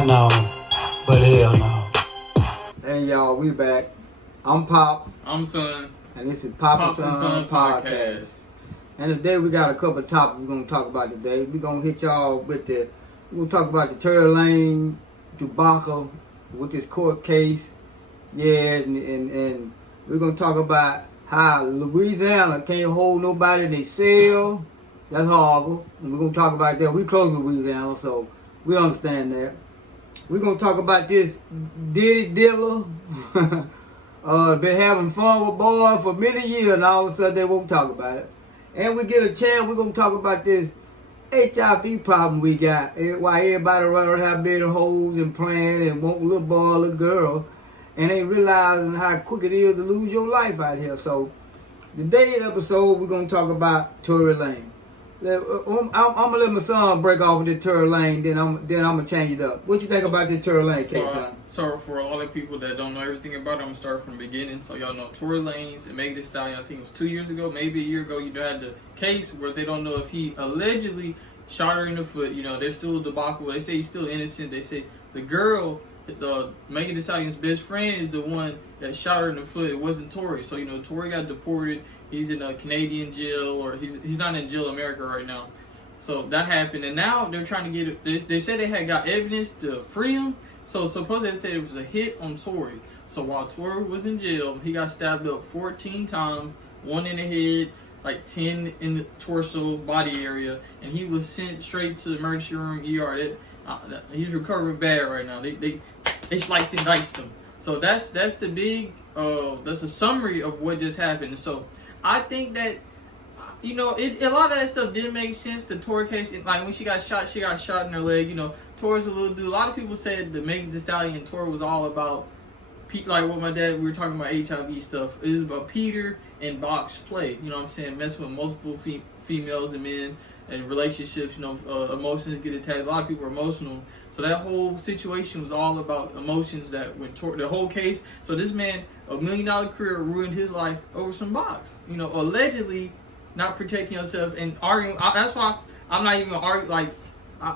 I know, but hell no. Hey y'all, we back. I'm Pop. I'm Son. And this is Pop and Son Son Podcast. And today we got a couple of topics we're going to talk about today. We're going to hit y'all with we're going to talk about the Tory Lanez debacle with this court case. Yeah, and we're going to talk about how Louisiana can't hold nobody in their cell. That's horrible. And we're going to talk about that. We close Louisiana, so we understand that. We're going to talk about this Diddy dealer. Been having fun with boys for many years, and all of a sudden they won't talk about it. And we get a chance, we're going to talk about this HIV problem we got. Why everybody running around building holes and playing and want a little boy, a little girl, and ain't realizing how quick it is to lose your life out here. So, today's episode, we're going to talk about Tory Lanez. I'm gonna let my son break off with the Tory Lanez, then I'm gonna change it up. What you think about the Tory Lanez case, son? So for all the people that don't know everything about it, I'm gonna start from the beginning. So y'all know Tory Lanez and Megan Thee Stallion. I think it was 2 years ago, maybe a year ago. You had the case where they don't know if he allegedly shot her in the foot. You know, there's still a debacle. They say he's still innocent. They say the girl, Megan Thee Stallion's best friend, is the one that shot her in the foot. It wasn't Tory. So Tory got deported. He's in a Canadian jail, or he's not in jail in America right now. So that happened, and now they're trying to get. They said they had got evidence to free him. So supposedly they said it was a hit on Tory. So while Tory was in jail, he got stabbed up 14 times, 1 in the head, like 10 in the torso, body area, and he was sent straight to the emergency room ER. He's recovering bad right now. They sliced and diced him. So that's the big that's a summary of what just happened. So I think that, a lot of that stuff didn't make sense. The Tory case, like when she got shot in her leg. Tory's a little dude. A lot of people said that Megan Thee Stallion and Tory was all about, like what my dad, we were talking about HIV stuff. It was about Peter and box play. You know what I'm saying? Messing with multiple females and men and relationships. Emotions get attached. A lot of people are emotional. So that whole situation was all about emotions that went toward the whole case. So this man, $1 million career, ruined his life over some box. Allegedly not protecting yourself and arguing. That's why I'm not even gonna argue. Like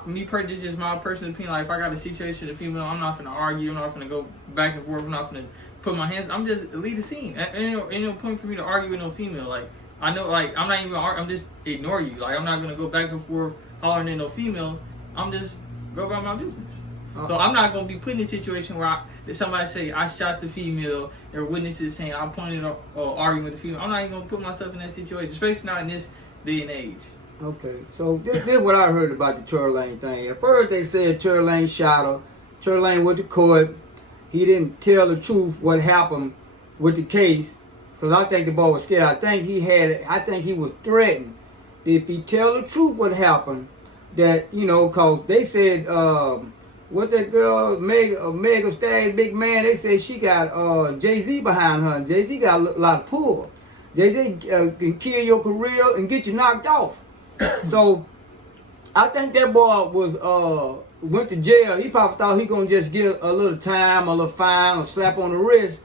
me personally, just my personal opinion. Like if I got a situation with a female, I'm not gonna argue. I'm not gonna go back and forth. I'm not gonna put my hands. I'm just leave the scene. Ain't no point for me to argue with no female. Like I know, like I'm not even. I'm just ignore you. Like I'm not gonna go back and forth hollering at no female. I'm just go about my business. So I'm not going to be put in a situation where somebody say I shot the female, or witnesses saying I pointed or arguing with the female. I'm not even going to put myself in that situation, especially not in this day and age. Okay, so this is what I heard about the Tory Lanez thing. At first they said Tory Lanez shot her. Tory Lanez went to court. He didn't tell the truth what happened with the case, because I think the boy was scared. I think he was threatened. If he tell the truth what happened, that, because they said, what that girl, Megan Stallion, big man, they said she got Jay-Z behind her, and Jay-Z got a lot of pull. Jay-Z can kill your career and get you knocked off. So, I think that boy went to jail. He probably thought he gonna just get a little time, a little fine, a slap on the wrist,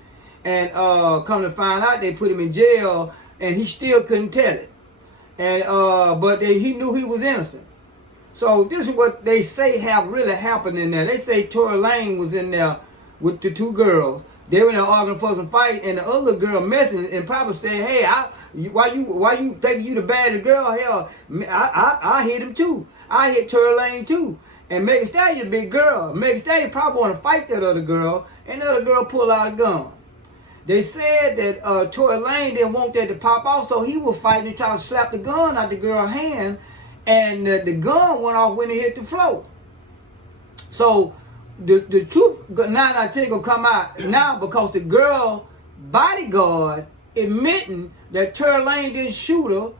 and come to find out they put him in jail, and he still couldn't tell it. And but he knew he was innocent. So this is what they say have really happened in there. They say Tory Lanez was in there with the 2 girls. They were in there arguing for some fight, and the other girl messaged and probably said, "Hey, why you thinking you the baddest girl? Hell, I hit him too. I hit Tory Lanez too." And Megan Thee Stallion a big girl. Megan Thee Stallion probably want to fight that other girl, and the other girl pull out a gun. They said that Tory Lanez didn't want that to pop off, so he was fighting and trying to slap the gun out the girl's hand. And the gun went off when it hit the floor. So the truth, 9 out of 10 gonna come out now, because the girl bodyguard admitting that Tory Lanez didn't shoot her,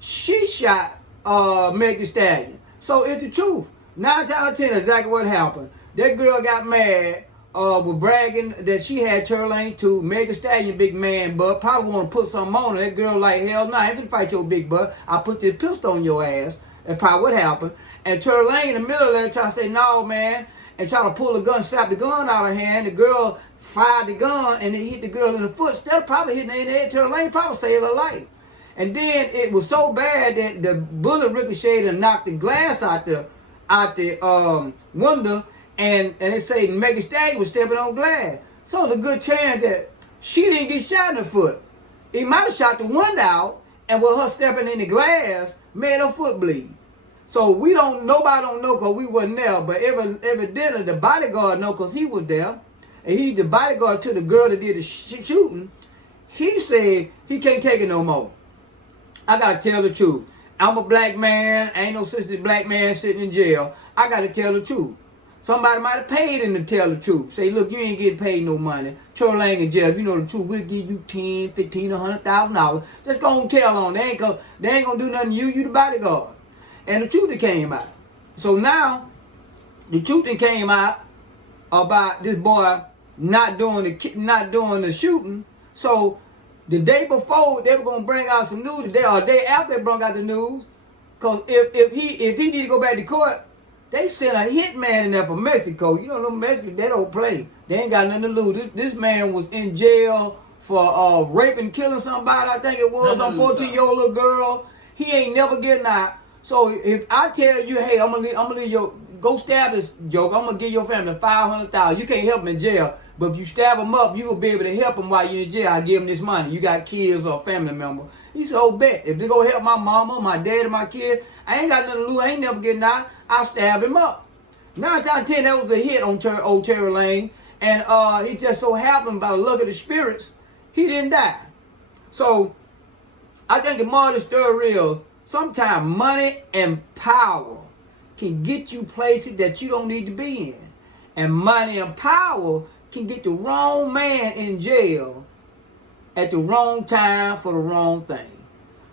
she shot Megan Thee Stallion. So it's the truth. 9 out of 10 exactly what happened. That girl got mad, was bragging that she had Tory Lanez too. Megan Thee Stallion, big man butt, probably want to put something on her. That girl like, hell no, I ain't gonna fight your big butt. I put this pistol on your ass. That's probably what happened. And Tory Lanez in the middle of that try to say, no, man, and try to pull the gun, slap the gun out of her hand. The girl fired the gun, and it hit the girl in the foot. Still probably hitting her in the head. Tory Lanez probably saved her life. And then it was so bad that the bullet ricocheted and knocked the glass out the window, and they say Megan Thee Stallion was stepping on glass. So it's a good chance that she didn't get shot in the foot. He might have shot the window out, and with her stepping in the glass, made her foot bleed. So nobody don't know because we wasn't there, but evidently the bodyguard know because he was there, and he's the bodyguard to the girl that did the shooting. He said he can't take it no more. I gotta tell the truth. I'm a black man. Ain't no such as black man sitting in jail. I gotta tell the truth. Somebody might have paid him to tell the truth. Say, look, you ain't getting paid no money. Tory Lanez in jail. If you know the truth, we'll give you $10, $15, $100,000. Just go and tell on. They ain't gonna do nothing to you. You the bodyguard. And the truth came out. So now, the truth came out about this boy not doing the shooting. So the day before they were gonna bring out some news. The day after they brought out the news, cause if he need to go back to court, they sent a hitman in there from Mexico. You know, Mexico, they don't play. They ain't got nothing to lose. This man was in jail for raping, killing somebody. I think it was some 14-year-old little girl. He ain't never getting out. So if I tell you, hey, I'm gonna leave your, go stab this joke. I'm gonna give your family $500,000. You can't help him in jail, but if you stab him up, you will be able to help him while you're in jail. I give him this money. You got kids or a family member. He said, oh, bet. If they go help my mama, my dad, and my kid, I ain't got nothing to lose. I ain't never getting out. I'll stab him up. 9 times 10, that was a hit on old Tory Lanez. And it just so happened, by the luck of the spirits, he didn't die. So I think the moral of the story is, sometimes money and power can get you places that you don't need to be in. And money and power can get the wrong man in jail at the wrong time for the wrong thing.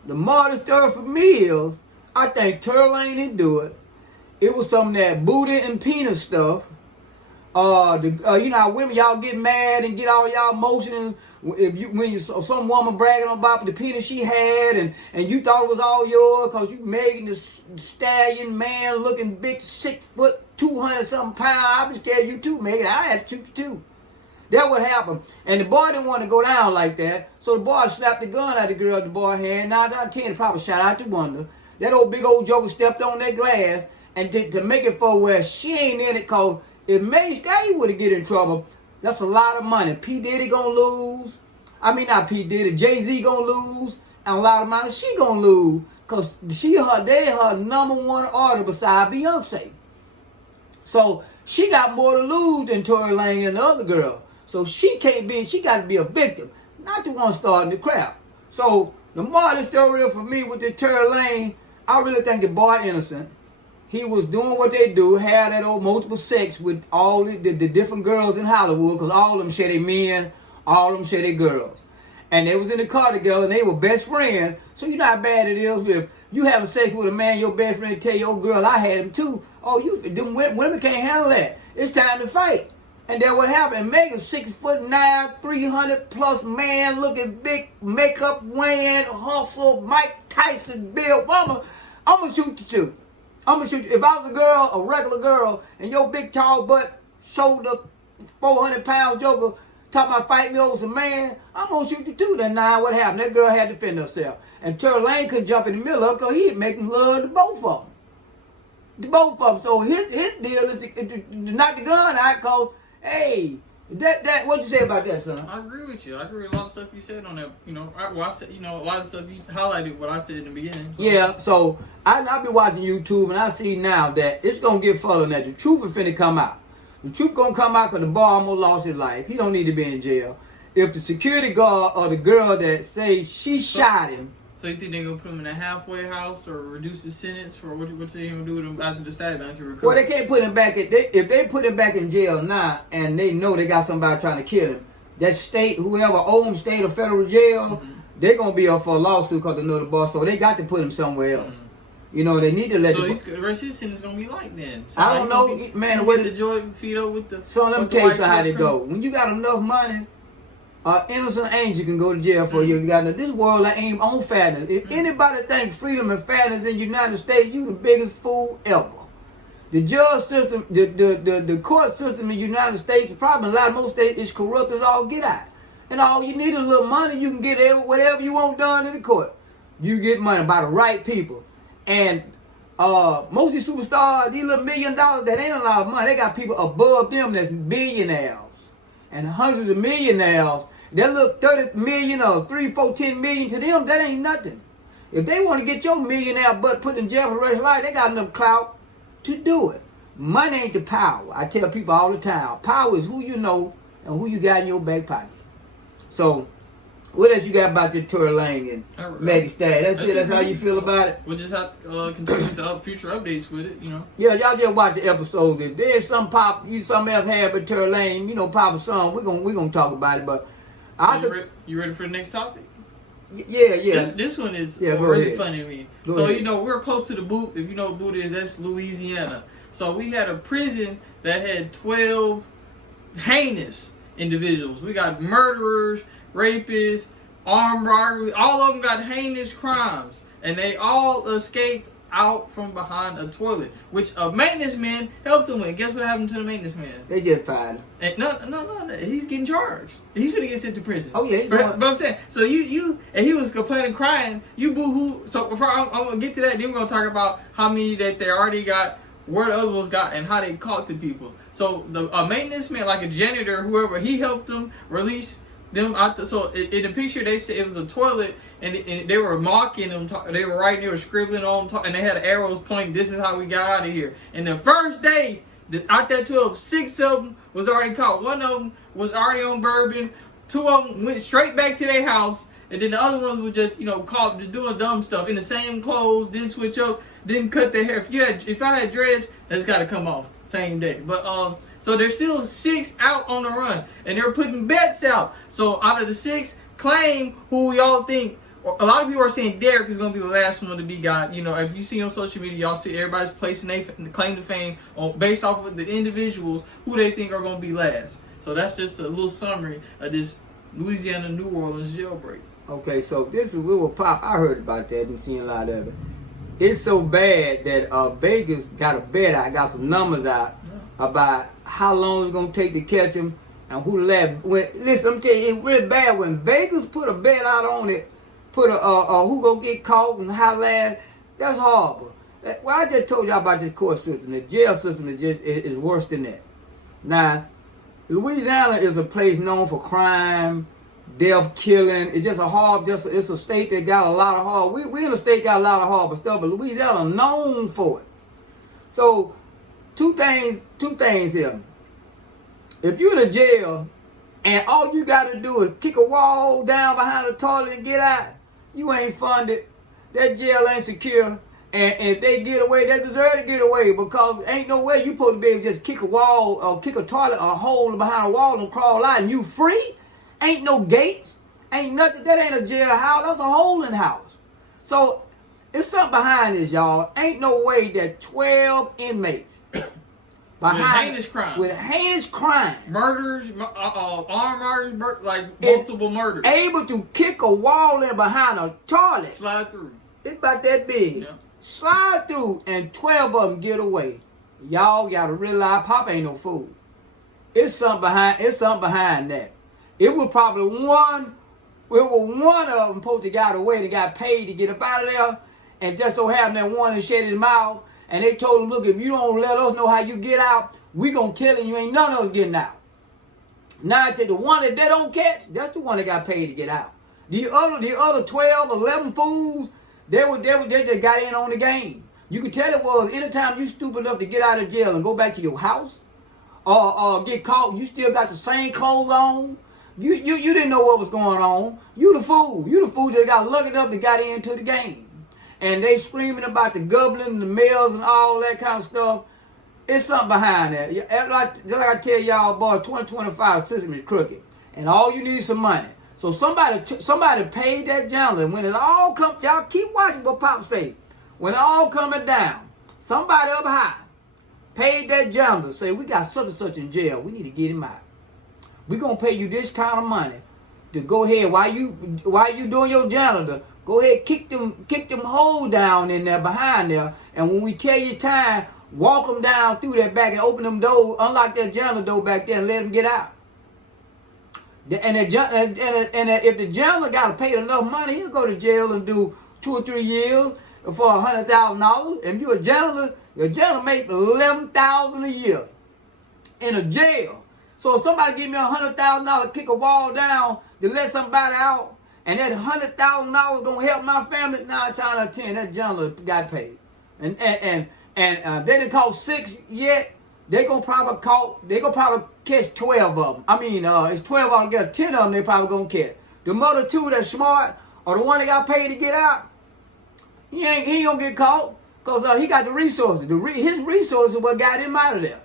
The moral of the story for me is, I think Tory Lanez didn't do it. It was some of that booty and penis stuff. You know how women, y'all get mad and get all y'all emotions when some woman bragging about the penis she had, and you thought it was all yours because you Megan the Stallion man looking big, 6 foot, 200-something pounds. I be scared of you too, Megan. I had to shoot you too. That what happened. And the boy didn't want to go down like that, so the boy slapped the gun out of the girl at the boy's hand. 9 out of 10, it probably shot out the window. That old big old joker stepped on that glass, and to make it for where she ain't in it, because if Megan Thee Stallion would have get in trouble, that's a lot of money. P. Diddy gonna lose. I mean, not P. Diddy. Jay-Z gonna lose. And a lot of money she gonna lose. Because they her number one artist beside Beyonce. So she got more to lose than Tory Lanez and the other girl. So she got to be a victim. Not the one starting the crap. So the moral of the story for me with the Tory Lanez, I really think the boy innocent. He was doing what they do, had that old multiple sex with all the different girls in Hollywood, because all of them share they men, all of them share they girls. And they was in the car together, and they were best friends. So you know how bad it is if you having sex with a man, your best friend tell your girl, I had him too. Oh, them women can't handle that. It's time to fight. And then what happened? Megan, 6'9", 300+ man, looking big, makeup wearing, hustle, Mike Tyson, Bill Bummer. I'm going to shoot you too. I'm going to shoot you. If I was a girl, a regular girl, and your big, tall butt, shoulder, 400-pound joker talking about fight me over some man, I'm going to shoot you too. Then now what happened? That girl had to defend herself. And Tory Lanez couldn't jump in the middle of it because he making love to both of them. So his deal is to knock the gun out because, hey, that what you say about that, son? I agree with you. I agree with a lot of stuff you said on that. You know, I said, a lot of stuff you highlighted what I said in the beginning. Yeah, so I be watching YouTube and I see now that it's gonna get further than that. The truth is finna come out. The truth gonna come out because the boy almost lost his life. He don't need to be in jail. If the security guard or the girl that say she shot him. So you think they're gonna put him in a halfway house or reduce the sentence, or what's they gonna do with him after the stabbing? Well, they can't put him back if they put him back in jail now and they know they got somebody trying to kill him, that state, whoever owns state or federal jail, they're gonna be up for a lawsuit because they know the boss. So they got to put him somewhere else. You know, they need to let. So the rest of his sentence gonna be like then. So I don't know, man. What the joint feed up with the. So let me tell you how they go. When you got enough money, innocent angel can go to jail for you. You got this world that aim on fairness. If anybody thinks freedom and fairness in the United States, you the biggest fool ever. The judge system, the court system in the United States, probably a lot of most states, is corrupt as all get out. And all you need is a little money. You can get whatever you want done in the court. You get money by the right people. And most of these superstars, these little $1 million, that ain't a lot of money. They got people above them that's billionaires and hundreds of millionaires. That little 30 million or 3, 4, 10 million to them, that ain't nothing. If they want to get your millionaire butt put in jail for the rest of life, they got enough clout to do it. Money ain't the power. I tell people all the time, power is who you know and who you got in your back pocket. So, what else you got about this Tory Lanez and Megan Thee? That's it. That's how you feel about it. We'll just have to continue to future updates with it, you know. Yeah, y'all just watch the episodes. If there's some something else had with Tory Lanez, you know, pop a song, we're gonna talk about it. But you ready for the next topic? Yeah. This one is really ahead. Funny to me. Go ahead. You know, we're close to the boot. If you know what boot is, that's Louisiana. So we had a prison that had 12 heinous individuals. We got murderers, rapists, armed robbery. All of them got heinous crimes, and they all escaped out from behind a toilet, which a maintenance man helped them with. Guess what happened to the maintenance man? They just fired him. And no, he's getting charged. He's gonna get sent to prison. Oh yeah, but I'm saying, so you and he was complaining, crying. You boo-hoo. So before I'm gonna get to that, then we're gonna talk about how many that they already got, where the other ones got, and how they caught the people. So a maintenance man, like a janitor, whoever, he helped them release them out. So in the picture, they said it was a toilet, and they were mocking them. They were writing, they were scribbling on them, and they had arrows pointing. This is how we got out of here. And the first day, out that 12, 6 of them was already caught. 1 of them was already on bourbon. 2 of them went straight back to their house. And then the other ones were just, caught just doing dumb stuff in the same clothes, didn't switch up, didn't cut their hair. If I had dreads, that's got to come off same day. But so there's still 6 out on the run, and they're putting bets out. So out of the 6, claim who we all think. A lot of people are saying Derek is going to be the last one to be got. If you see on social media, y'all see everybody's placing their claim to fame based off of the individuals who they think are going to be last. So that's just a little summary of this Louisiana, New Orleans jailbreak. Okay, so this is Will Pop. I heard about that and seen a lot of it. It's so bad that Vegas got a bet out, got some numbers out about how long it's going to take to catch him and who left. Listen, I'm telling you, it's really bad when Vegas put a bet out on it, put who gonna get caught and how last. That's horrible. Well, I just told y'all about this court system. The jail system is worse than that. Now, Louisiana is a place known for crime, death, killing. It's just it's a state that got a lot of horrible. We in a state got a lot of horrible stuff, but Louisiana known for it. So, two things here. If you're in a jail and all you got to do is kick a wall down behind the toilet and get out, you ain't funded. That jail ain't secure. And if they get away, they deserve to get away, because ain't no way you supposed to be able to just kick a wall or kick a toilet or a hole behind a wall and crawl out and you free. Ain't no gates. Ain't nothing. That ain't a jailhouse. That's a holding house. So it's something behind this, y'all. Ain't no way that 12 inmates with heinous crime, murders, armed murders, like multiple murders, able to kick a wall in behind a toilet, slide through. It's about that big. Yeah. Slide through, and 12 of them get away. Y'all gotta realize Pop ain't no fool. It's something behind that. It was probably one of them supposed to got away and got paid to get up out of there, and just so happened that one that shut his mouth, and they told him, look, if you don't let us know how you get out, we gonna tell you ain't none of us getting out. Now I tell you, the one that they don't catch, that's the one that got paid to get out. The other 12, 11 fools, they just got in on the game. You could tell it was anytime you stupid enough to get out of jail and go back to your house or get caught, you still got the same clothes on. You didn't know what was going on. You the fool. You the fool that got lucky enough to got into the game. And they screaming about the goblin and the males and all that kind of stuff. It's something behind that. Just like I tell y'all, boy, 2025 system is crooked. And all you need is some money. So somebody paid that janitor. When it all comes, y'all keep watching what Pop say. When it all coming down, somebody up high paid that janitor. Say, we got such and such in jail. We need to get him out. We're going to pay you this kind of money to go ahead. While you doing your janitor, go ahead, kick them holes down in there behind there. And when we tell you time, walk them down through that back and open them doors, unlock that janitor door back there and let them get out. And if the janitor got to pay enough money, he'll go to jail and do 2 or 3 years. for $100,000. If you a janitor make $11,000 a year in a jail. So if somebody give me $100,000, kick a wall down to let somebody out, and that $100,000 gonna help my family, 9 times out of 10, that janitor got paid. And they didn't caught 6 yet. They gonna probably catch 12 of them. I mean, it's 12 altogether. 10 of them they probably gonna catch. The mother 2 that's smart, or the one that got paid to get out, he ain't gonna get caught, cause he got the resources. His resources what got him out of there.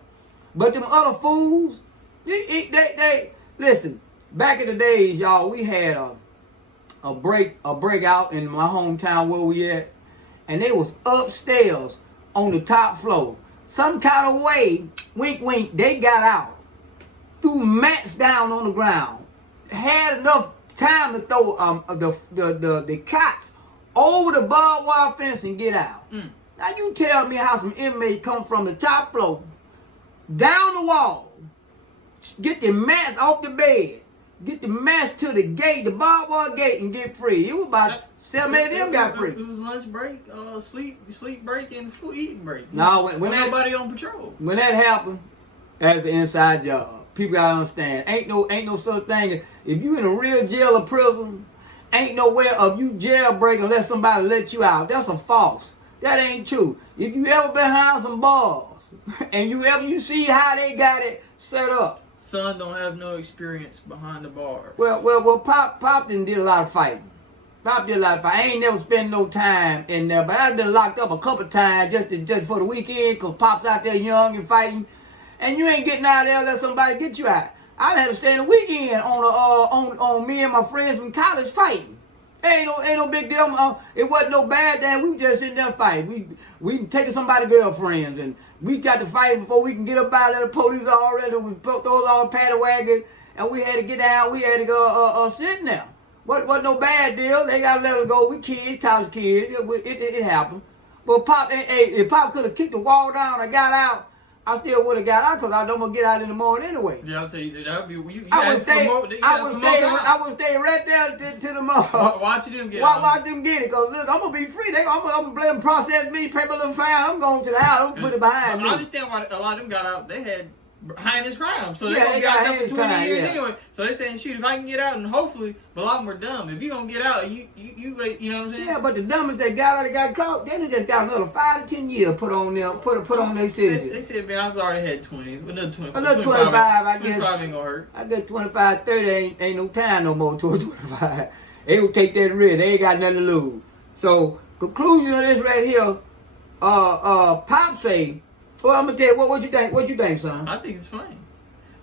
But them other fools, they listen. Back in the days, y'all, we had a breakout in my hometown where we at, and they was upstairs on the top floor. Some kind of way, wink wink, they got out, threw mats down on the ground, had enough time to throw the cots over the barbed wire fence and get out. Now you tell me how some inmates come from the top floor, down the wall, get the mats off the bed, get the mats to the gate, the barbed wire gate, and get free. It was about 7 of them got free. It was lunch break, sleep break, and food eating break. No, when nobody on patrol. When that happened, that's an inside job. People gotta understand. Ain't no such thing. If you in a real jail or prison, ain't nowhere of you jailbreak unless somebody let you out. That's a false. That ain't true. If you ever behind some bars and you see how they got it set up. Son don't have no experience behind the bar. Well, Pop did a lot of fighting. Pop did a lot of fighting. I ain't never spent no time in there, but I've been locked up a couple times just for the weekend, cause Pop's out there young and fighting, and you ain't getting out there unless somebody get you out. I had to stay the weekend on me and my friends from college fighting. Ain't no big deal. It wasn't no bad thing. We just sitting there fighting. We taking somebody's girlfriends, and we got to fight before we can get up out of there. The police already we put those on paddy wagon, and we had to get down. We had to go sitting there. Wasn't no bad deal. They got to let us go. We kids, college kids. It happened. But Pop, if Pop could have kicked the wall down and got out, I still would have got out, because I know I'm going to get out in the morning anyway. Yeah, I'm saying that would be you. I would stay right there to the morning. Watch them get it. Watch them get it, because look, I'm going to be free. I'm going to let them process me, pay my little fine. I'm going to the house. I'm going to put it behind me. I understand why a lot of them got out. They had heinous crime. So they Yeah, gonna they get got out there for 20 heinous years crime, yeah. anyway. So they saying, shoot, if I can get out, and hopefully, but a lot of them are dumb. If you gonna get out, you know what I'm saying? Yeah, but the dumbest that got out, got caught, they done just got another 5 to 10 years put on their sentence. They said, man, I've already had 20. Another 25. Another 25, I guess. 25 ain't gonna hurt. I guess 25, 30 ain't no time no more towards 25. They gonna take that risk. They ain't got nothing to lose. So, conclusion of this right here, Pop say, well, I'm gonna tell you, what you think? What you think, son? I think it's funny.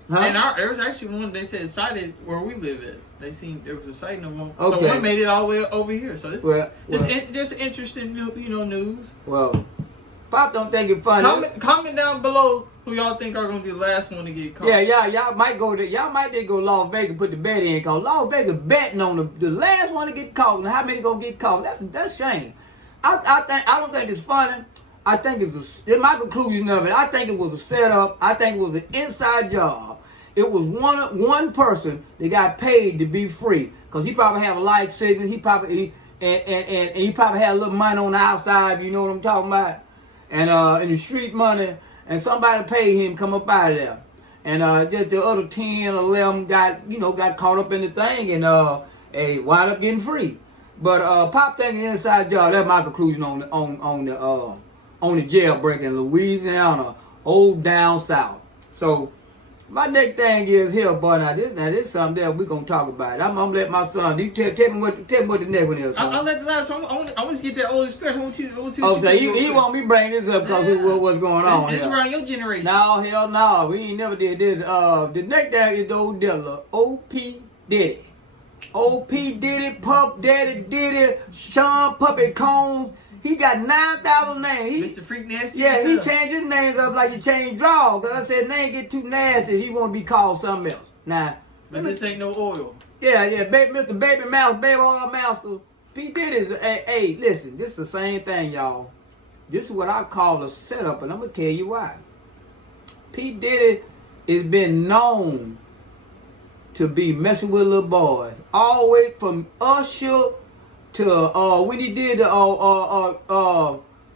Huh? And there was actually one, they said, sighted where we live at. They seen there was a sighting of one. Okay. So one made it all the way over here. So this just interesting, news. Well, Pop don't think it's funny. Comment down below who y'all think are gonna be the last one to get caught. Yeah, y'all might go to Las Vegas, put the bet in, cause Las Vegas betting on the last one to get caught and how many gonna get caught. That's shame. I don't think it's funny. I think in my conclusion of it, I think it was a setup. I think it was an inside job. It was one person that got paid to be free, cause he probably have a life sentence. He probably had a little money on the outside. You know what I'm talking about? And the street money, and somebody paid him come up out of there. And just the other 10 or 11 got caught up in the thing and wound up getting free. But Pop thinking inside job. That's my conclusion on the jailbreak in Louisiana, old down south. So my next thing is here, boy. Now this is something that we're gonna talk about. I'm gonna let my son. You tell me what the next one is. I'll let the last one. I want to get that old experience. I want you. Oh, so he want me bring this up because what's going on This here. around your generation. No, hell no. We ain't never did this. The next thing is the old dealer, O.P. Diddy. O.P. Diddy, Pup Daddy Diddy, Sean Puppet Combs. He got 9,000 names. Mr. Freak Nasty. Yeah, he changed his names up like you change draws. Cause I said name get too nasty, he want to be called something else. Nah, but this ain't no oil. Yeah, Mr. Baby Mouse, Baby Oil Master. P. Diddy's, hey, listen, this is the same thing, y'all. This is what I call a setup, and I'm gonna tell you why. P. Diddy has been known to be messing with little boys, all the way from Usher to when he did the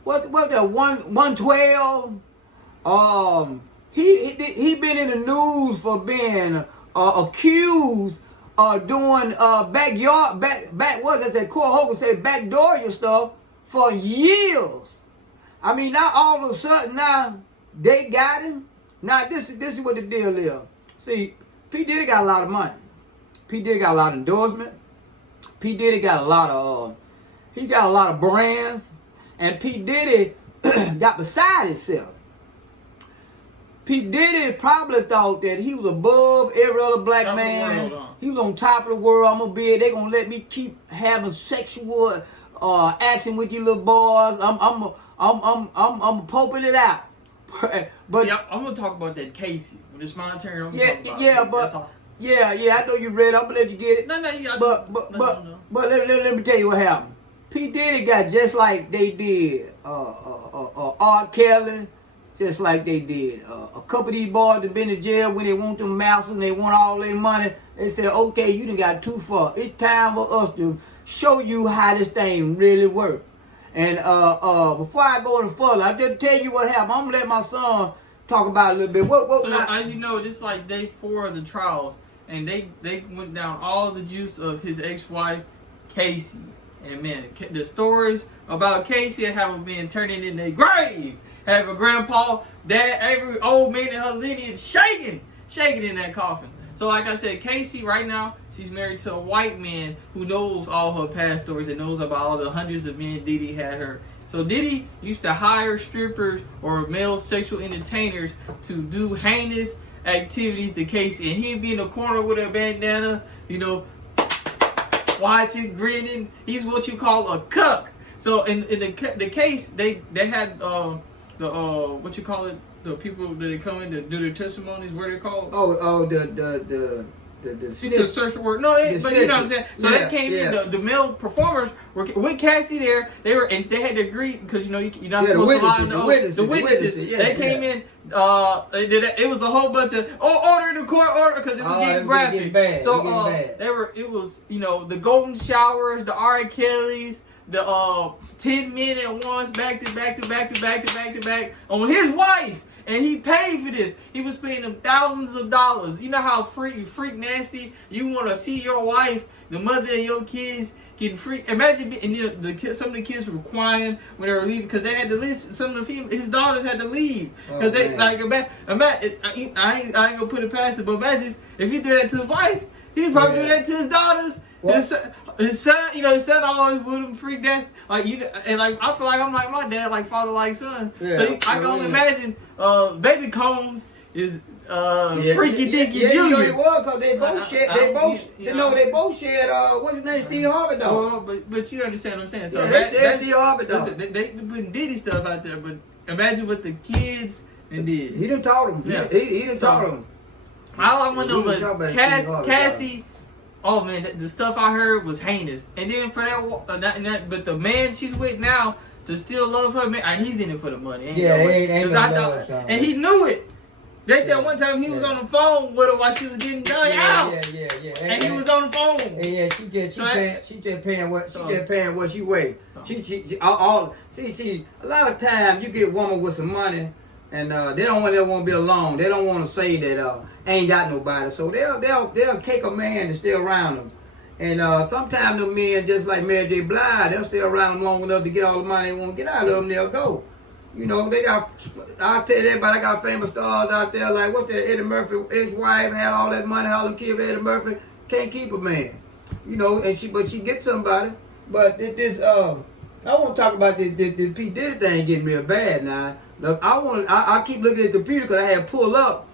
what the 112. He been in the news for being accused of doing what I said, Cole Hogan said, backdoor your stuff for years. I mean, now all of a sudden now they got him. Now this is what the deal is. See, P. Diddy got a lot of money. P. Diddy got a lot of endorsement. P. Diddy got a lot of brands, and P. Diddy got beside himself. P. Diddy probably thought that he was above every other black man. He was on top of the world. I'm gonna be it. They gonna let me keep having sexual action with you little boys. I'm poping it out. But yeah, I'm gonna talk about that Casey. When it's my turn, I'm gonna talk about I know you read it. I'm gonna let you get it. No, But let me tell you what happened. P. Diddy got just like they did R. Kelly, just like they did a couple of these boys that been in jail when they want them mouths and they want all their money. They said, okay, you done got too far. It's time for us to show you how this thing really works. And before I go any further, I just tell you what happened. I'm gonna let my son talk about it a little bit. So as you know, this is like day 4 of the trials, and they went down all the juice of his ex-wife, Casey. And man, the stories about Casey have her being turned in their grave. Have a grandpa, dad, every old man in her lineage shaking in that coffin. So like I said, Casey right now, she's married to a white man who knows all her past stories and knows about all the hundreds of men Diddy had her. So Diddy used to hire strippers or male sexual entertainers to do heinous activities to Casey. And he'd be in the corner with a bandana, you know, watching, grinning. He's what you call a cuck. So in the case, they had what you call it, the people that they come in to do their testimonies, what are they called? The search word. No, but you know what I'm saying. So they came in. The male performers were with Cassie there. They had to agree because you're not supposed to lie on the witnesses. They came in. It was a whole bunch of order in the court order because it was getting graphic. They were. It was the golden showers, the R. Kellys, the 10 men at once, back to back on his wife. And he paid for this. He was paying them thousands of dollars. You know how freak nasty. You want to see your wife, the mother of your kids, getting freak. Imagine, and some of the kids were crying when they were leaving because they had to leave. Some of his daughters had to leave because I ain't gonna put it past it. But imagine if he did that to his wife, he'd probably do that to his daughters. His son, his son always with him freak nasty. I feel like I'm like my dad, like father, like son. Yeah, so I can only imagine. Baby Combs is Freaky Dicky Jr. It was because they both shared. They both shared. What's his name? Steve Harvey though. Well, but you understand what I'm saying. So that's Steve Harvey though. Listen, they putting Diddy stuff out there, but imagine what the kids and did. He done taught them. Yeah. He done taught them. All I want to know was Cassie. Oh man, the stuff I heard was heinous. And then for that, but the man she's with now to still love her, man, he's in it for the money. And he knew it. They said one time he was on the phone with her while she was getting done out. And he was on the phone. Yeah, she just paying what she weigh. See, a lot of times you get a woman with some money. And they don't want to be alone. They don't want to say that ain't got nobody. So they'll take a man to stay around them. And sometimes the men, just like Mary J. Blige, they'll stay around them long enough to get all the money they want to get out of them. They'll go. They got. I'll tell everybody, I got famous stars out there like what's that? Eddie Murphy, ex-wife had all that money, all the kids. Eddie Murphy can't keep a man. And she gets somebody. But this I want to talk about this P. Diddy thing getting real bad now. Look, I keep looking at the computer because I had pulled up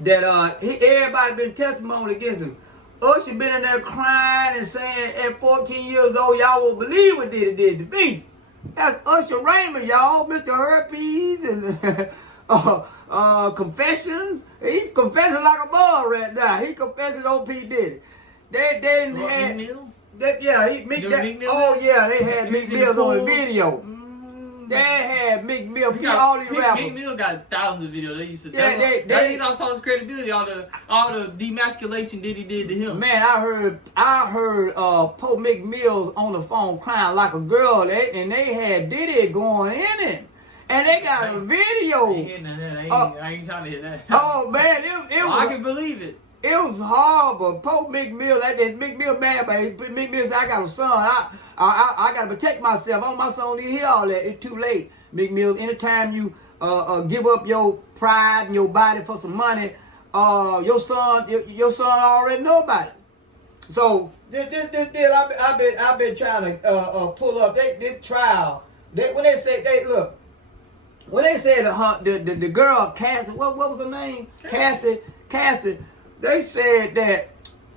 that everybody been testimony against him. Usher been in there crying and saying at 14 years old, y'all won't believe what Diddy did to me. That's Usher Raymond, y'all, Mr. Herpes and Confessions. He's confessing like a ball right now. He confessing on P. Diddy. They didn't have. They had Meek Mills on the video. They had Meek Mill, He P, all these Meek rappers. Mill got thousands of videos. They used to. Yeah, they lost all his credibility. All the demasculation Diddy did to him. Man, I heard Poe Meek Mills on the phone crying like a girl, and they had Diddy going in it. And they got a video. I ain't hitting that. I ain't trying to hit that. Oh man, it was. I can believe it. It was horrible. Pope Meek Mill, that Meek Mill mad, but Meek Mill said, I got a son. I got to protect myself. I want my son to hear all that. It's too late. Meek Mill, anytime you give up your pride and your body for some money, your son already know about it. So this deal, I've been trying to pull up this trial. When they said the girl Cassie, what was her name? Cassie. They said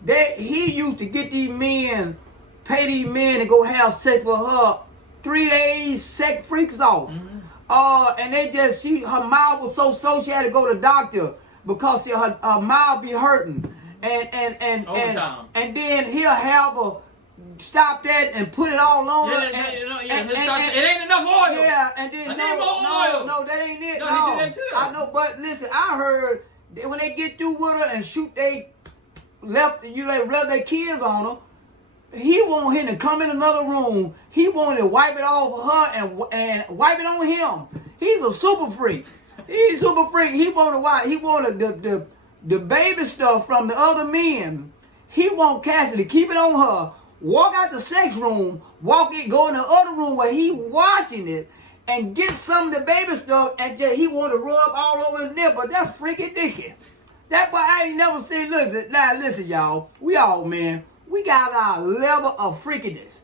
that he used to get these men, pay these men to go have sex with her 3 days, sex freaks off. Mm-hmm. And they just, her mouth was so sore she had to go to the doctor because her mouth be hurting. And then he'll have her stop that and put it all on her. It ain't enough oil. Yeah, and then no, that ain't it. No, he did that too. I know, but listen, I heard that when they get through with her and shoot they left their kids on her, he want him to come in another room. He wanted to wipe it off her and wipe it on him. He's a super freak. He's super freak. He wanted the baby stuff from the other men. He want Cassie to keep it on her. Walk out the sex room, go in the other room where he watching it, and get some of the baby stuff, and just he want to rub all over his nipple. That's freaking dicky. That boy, I ain't never seen. Listen, y'all. We got our level of freakiness.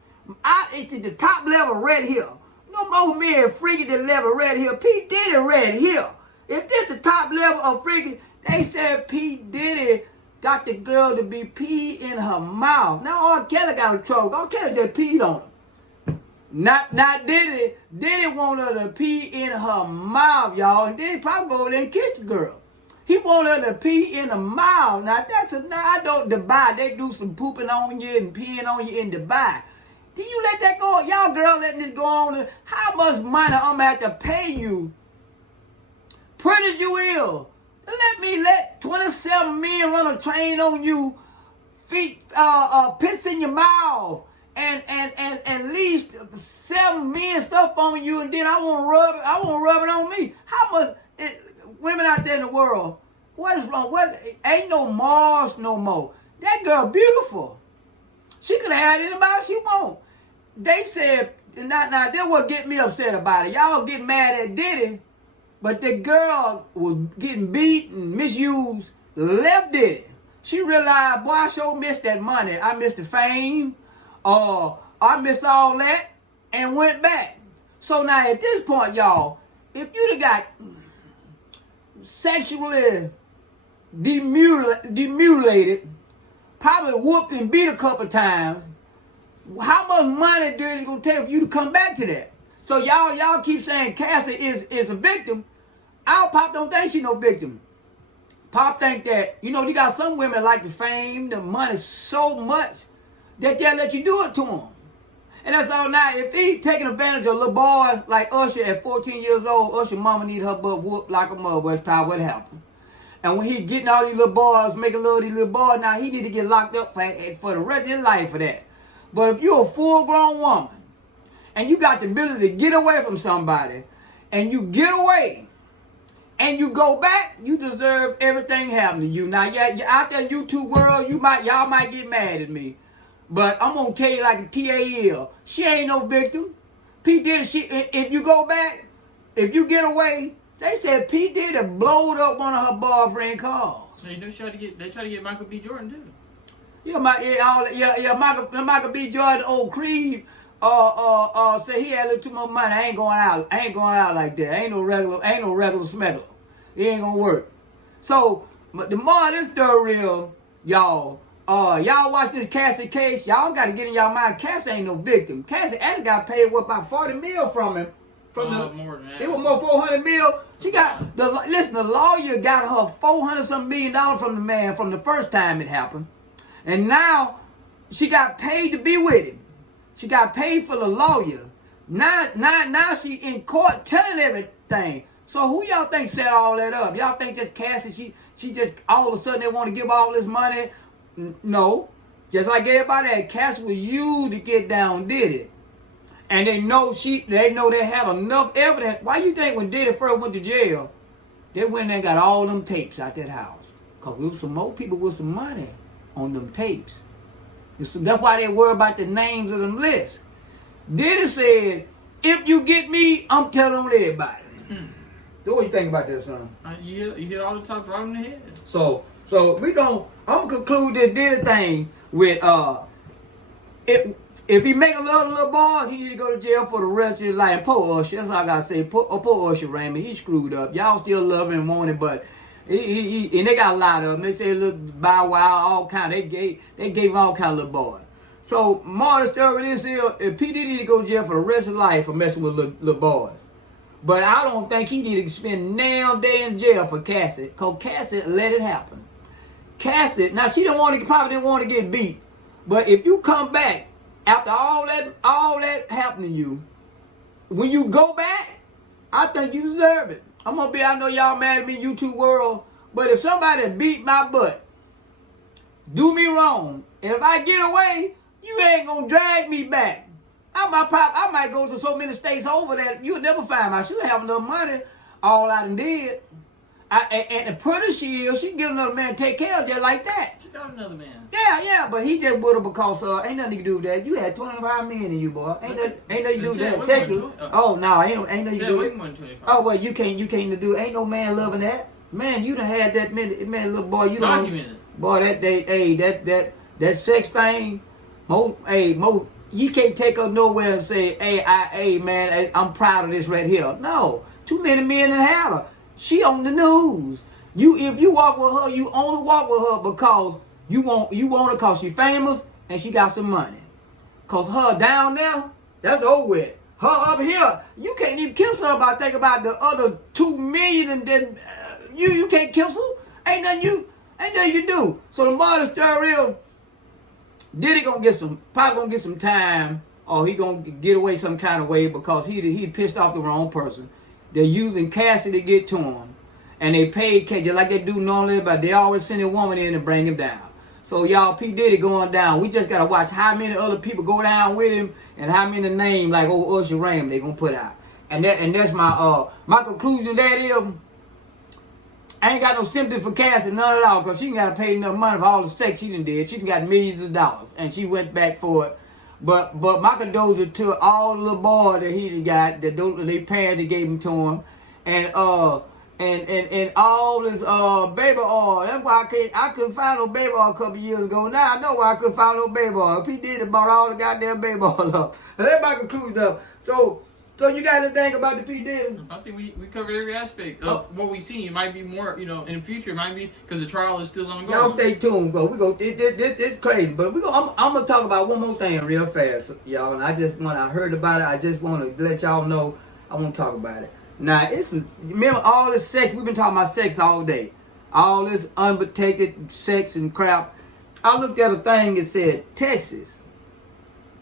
It's at the top level right here. No more men freaking the level right here. P. Diddy right here. If this the top level of freaking, they said P. Diddy got the girl to be peed in her mouth. Now R. Kelly got in trouble. R. Kelly just peed on her. Not Diddy. Diddy want her to pee in her mouth, y'all. And then probably go over there and kiss the girl. He want her to pee in her mouth. Now I don't Dubai. They do some pooping on you and peeing on you in Dubai. Do you let that go? Y'all girl letting this go on. How much money I'm gonna have to pay you? Pretty as you will. Let 27 men run a train on you, feet piss in your mouth, and at least 7 men stuff on you, and then I want to rub it on me. How much women out there in the world? What is wrong? Ain't no Mars no more. That girl beautiful. She could have had anybody she want. They said now that what get me upset about it. Y'all get mad at Diddy. But the girl was getting beat and misused, left Diddy. She realized, boy, I sure missed that money. I missed the fame. I missed all that and went back. So now at this point, y'all, if you'd have got sexually demulated, probably whooped and beat a couple times, how much money is it going to take for you to come back to that? So y'all keep saying Cassie is a victim. Our Pop don't think she no victim. Pop think that, you got some women like the fame, the money so much that they'll let you do it to them. And that's all. Now, if he taking advantage of little boys like Usher at 14 years old, Usher mama need her butt whooped like a mother. That's probably what happened. And when he getting all these little boys, making love to these little boys, now he need to get locked up for the rest of his life for that. But if you're a full-grown woman and you got the ability to get away from somebody and you get away, and you go back, you deserve everything happening to you. Now, yeah, out there YouTube world, y'all might get mad at me. But I'm going to tell you like a TAL. She ain't no victim. P. Diddy, if you go back, if you get away, they said P. Diddy blowed up one of her boyfriend cars. They try to get Michael B. Jordan, too. Yeah, Michael B. Jordan, old Creed, said he had a little too much money. I ain't going out like that. Ain't no regular smuggler. It ain't gonna work. So, but the more this story real, y'all watch this Cassie case. Y'all got to get in y'all mind. Cassie ain't no victim. Cassie actually got paid about 40 mil from him. More than that. It was more 400 mil. She got the lawyer got her $400 million from the man from the first time it happened, and now she got paid to be with him. She got paid for the lawyer Now she in court telling everything. So who y'all think set all that up? Y'all think just Cassie, she just all of a sudden they want to give all this money? No. Just like everybody at Cassie was used to get down Diddy. And they know they had enough evidence. Why you think when Diddy first went to jail, they went and got all them tapes out that house? Because there was some more people with some money on them tapes. So that's why they worry about the names of them lists. Diddy said, if you get me, I'm telling on everybody. So what you think about that, son? You hit all the top right in the head. So I'm gonna conclude this Diddy thing with if he make a little boy, he need to go to jail for the rest of his life. Poor Usher, that's all I gotta say. Poor Usher Raymond, he screwed up. Y'all still love him and want him, but he and they got a lot of them. They say little Bow Wow, all kind. They gave him all kind of little boys. So more the story is here, if P Diddy need to go to jail for the rest of his life for messing with little boys. But I don't think he need to spend now day in jail for Cassie, because Cassie let it happen. Cassie, now she probably didn't want to get beat, but if you come back after all that happened to you, when you go back, I think you deserve it. I know y'all mad at me, YouTube world, but if somebody beat my butt, do me wrong, and if I get away, you ain't gonna drag me back. I might go to so many states over that you'll never find me. I should have enough money. All I done did. And the pretty she is, she can get another man to take care of just like that. She got another man. Yeah, but he just with her because ain't nothing to do with that. You had 25 men in you, boy. Ain't nothing to do with that. Sexual. Oh no, ain't nothing to do with that. Oh well, you can't do. Ain't no man loving that. Man, you done had that man, little boy. You done, boy, that sex thing. You can't take her nowhere and say, hey, man, I'm proud of this right here. No, too many men done had her. She on the news. If you walk with her, you only walk with her because you want her because she famous and she got some money. Cause her down there, that's over with. Her up here, you can't even kiss her about thinking about the other 2 million and then you can't kiss her. Ain't nothing you do. So the mother story real. Diddy probably gonna get some time, or he gonna get away some kind of way because he pissed off the wrong person. They're using Cassie to get to him, and they paid Cassie like they do normally, but they always send a woman in and bring him down. So y'all, P Diddy going down. We just gotta watch how many other people go down with him, and how many names like old Usher Raymond they gonna put out. And that's my conclusion. That is, I ain't got no sympathy for Cassie, none at all, because she ain't got to pay enough money for all the sex she done did. She done got millions of dollars, and she went back for it. But my condolences to all the little boys that he done got, that their parents that gave him to him, and all this baby oil. That's why I couldn't find no baby oil a couple years ago. Now I know why I couldn't find no baby oil. P Diddy bought all the goddamn baby oil up. And that's my conclusion up. So you got to think about the P Diddy? I think we covered every aspect of what we see. It might be more, in the future. It might be because the trial is still ongoing. Y'all stay tuned, bro. This crazy, but I'm gonna talk about one more thing real fast, y'all. And when I heard about it, I just want to let y'all know I want to talk about it. Now, remember all this sex. We've been talking about sex all day. All this unprotected sex and crap. I looked at a thing that said Texas,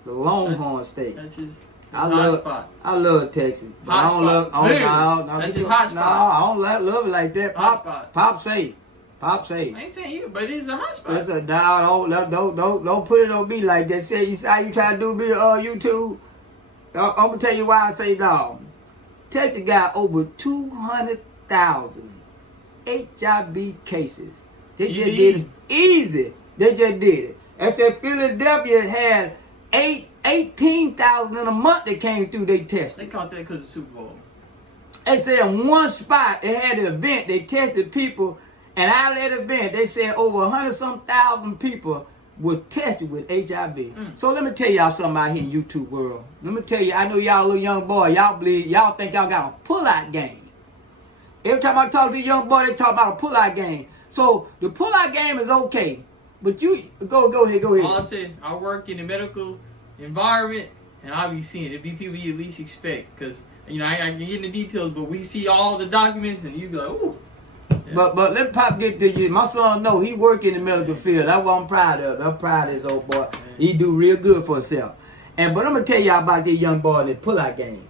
the Longhorn State. That's his. I love Texas. But Hot I don't spot. love. That's his hot spot. No, I don't love it like that. Pop safe. I ain't saying you, but it's a hot spot. It's a don't put it on me like that. Say you try to do me YouTube. I'm gonna tell you why I say no. Texas got over 200,000 HIV cases. They just did it easy. They just did it. I said Philadelphia had 18,000 in a month that came through they tested. They caught that because of the Super Bowl. They said in one spot, they had an event, they tested people, and out of that event, they said over 100-some thousand people were tested with HIV. So let me tell y'all something out here in YouTube world. Let me tell you, I know y'all little young boy, y'all think y'all got a pull-out game. Every time I talk to a young boy, they talk about a pull-out game. So the pull-out game is okay, but you, go ahead. All I said, I work in the medical environment, and I'll be seeing it be people you at least expect, because I can get in the details, but we see all the documents and you be like, ooh. Yeah. But let Pop get to you. My son know he work in the medical field. That's what I'm proud of. I'm proud of this old boy. He do real good for himself. But I'm gonna tell y'all about this young boy in the pullout game.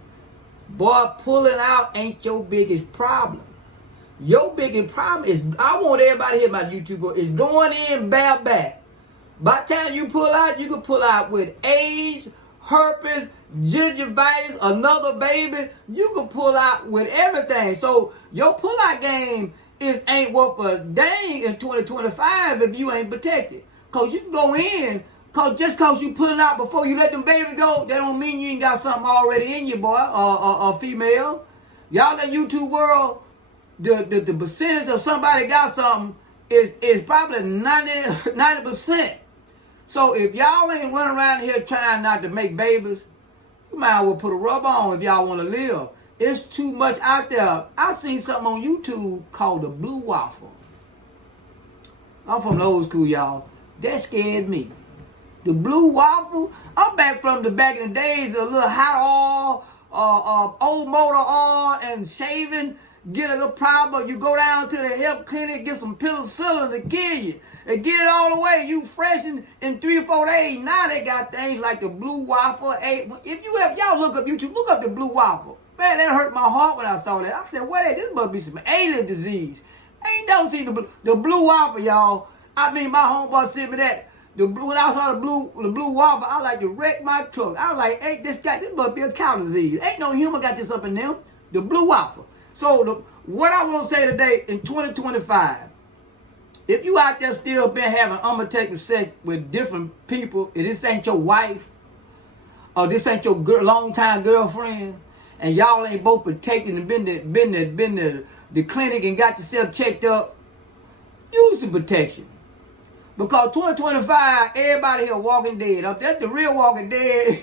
Boy, pulling out ain't your biggest problem. Your biggest problem is, I want everybody here about YouTube, is going in bad back. By the time you pull out, you can pull out with AIDS, herpes, gingivitis, another baby. You can pull out with everything. So your pull-out game ain't worth a dang in 2025 if you ain't protected. Because you can go in, just because you pulling out before you let them baby go, that don't mean you ain't got something already in you, boy, or female. Y'all in YouTube world, the percentage of somebody got something is probably 90%. So if y'all ain't running around here trying not to make babies, you might as well put a rub on if y'all want to live. It's too much out there. I seen something on YouTube called the blue waffle. I'm from the old school, y'all. That scared me. The blue waffle, I'm back from the back in the days of a little hot oil, old motor oil, and shaving. Get a little problem, you go down to the health clinic, get some penicillin to kill you. And get it all the way. You fresh in 3 or 4 days. Now they got things like the blue waffle. If y'all look up YouTube, look up the blue waffle. Man, that hurt my heart when I saw that. I said, what? This must be some alien disease. I ain't never seen the blue waffle, y'all. I mean, my homeboy sent me that. When I saw the blue waffle, I like to wreck my truck. I was like, hey, this must be a cow disease. Ain't no human got this up in them. The blue waffle. So what I want to say today in 2025, if you out there still been having unprotected sex with different people, and this ain't your wife, or this ain't your long-time girlfriend, and y'all ain't both protected and been to the clinic and got yourself checked up, use some protection. Because 2025, everybody here walking dead. That's the real walking dead.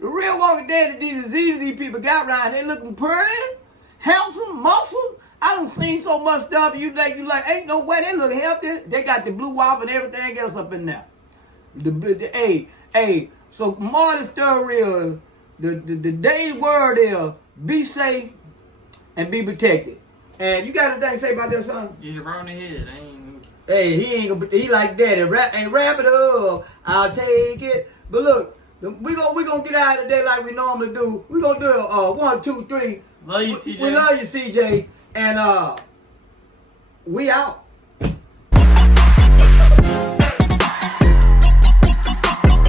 The real walking dead of these diseases these people got around. They looking pretty, handsome, muscle. I done seen so much stuff. You like, ain't no way they look healthy. They got the blue waffle and everything else up in there. So more of the story is, the day's word is, be safe and be protected. And you got anything to say about that, son? Yeah, right on the head. Hey, he like that. And wrap it up. I'll take it. But look, we gonna get out of today like we normally do. We gonna do a 1, 2, 3. Love you, CJ. We love you, CJ. And we out.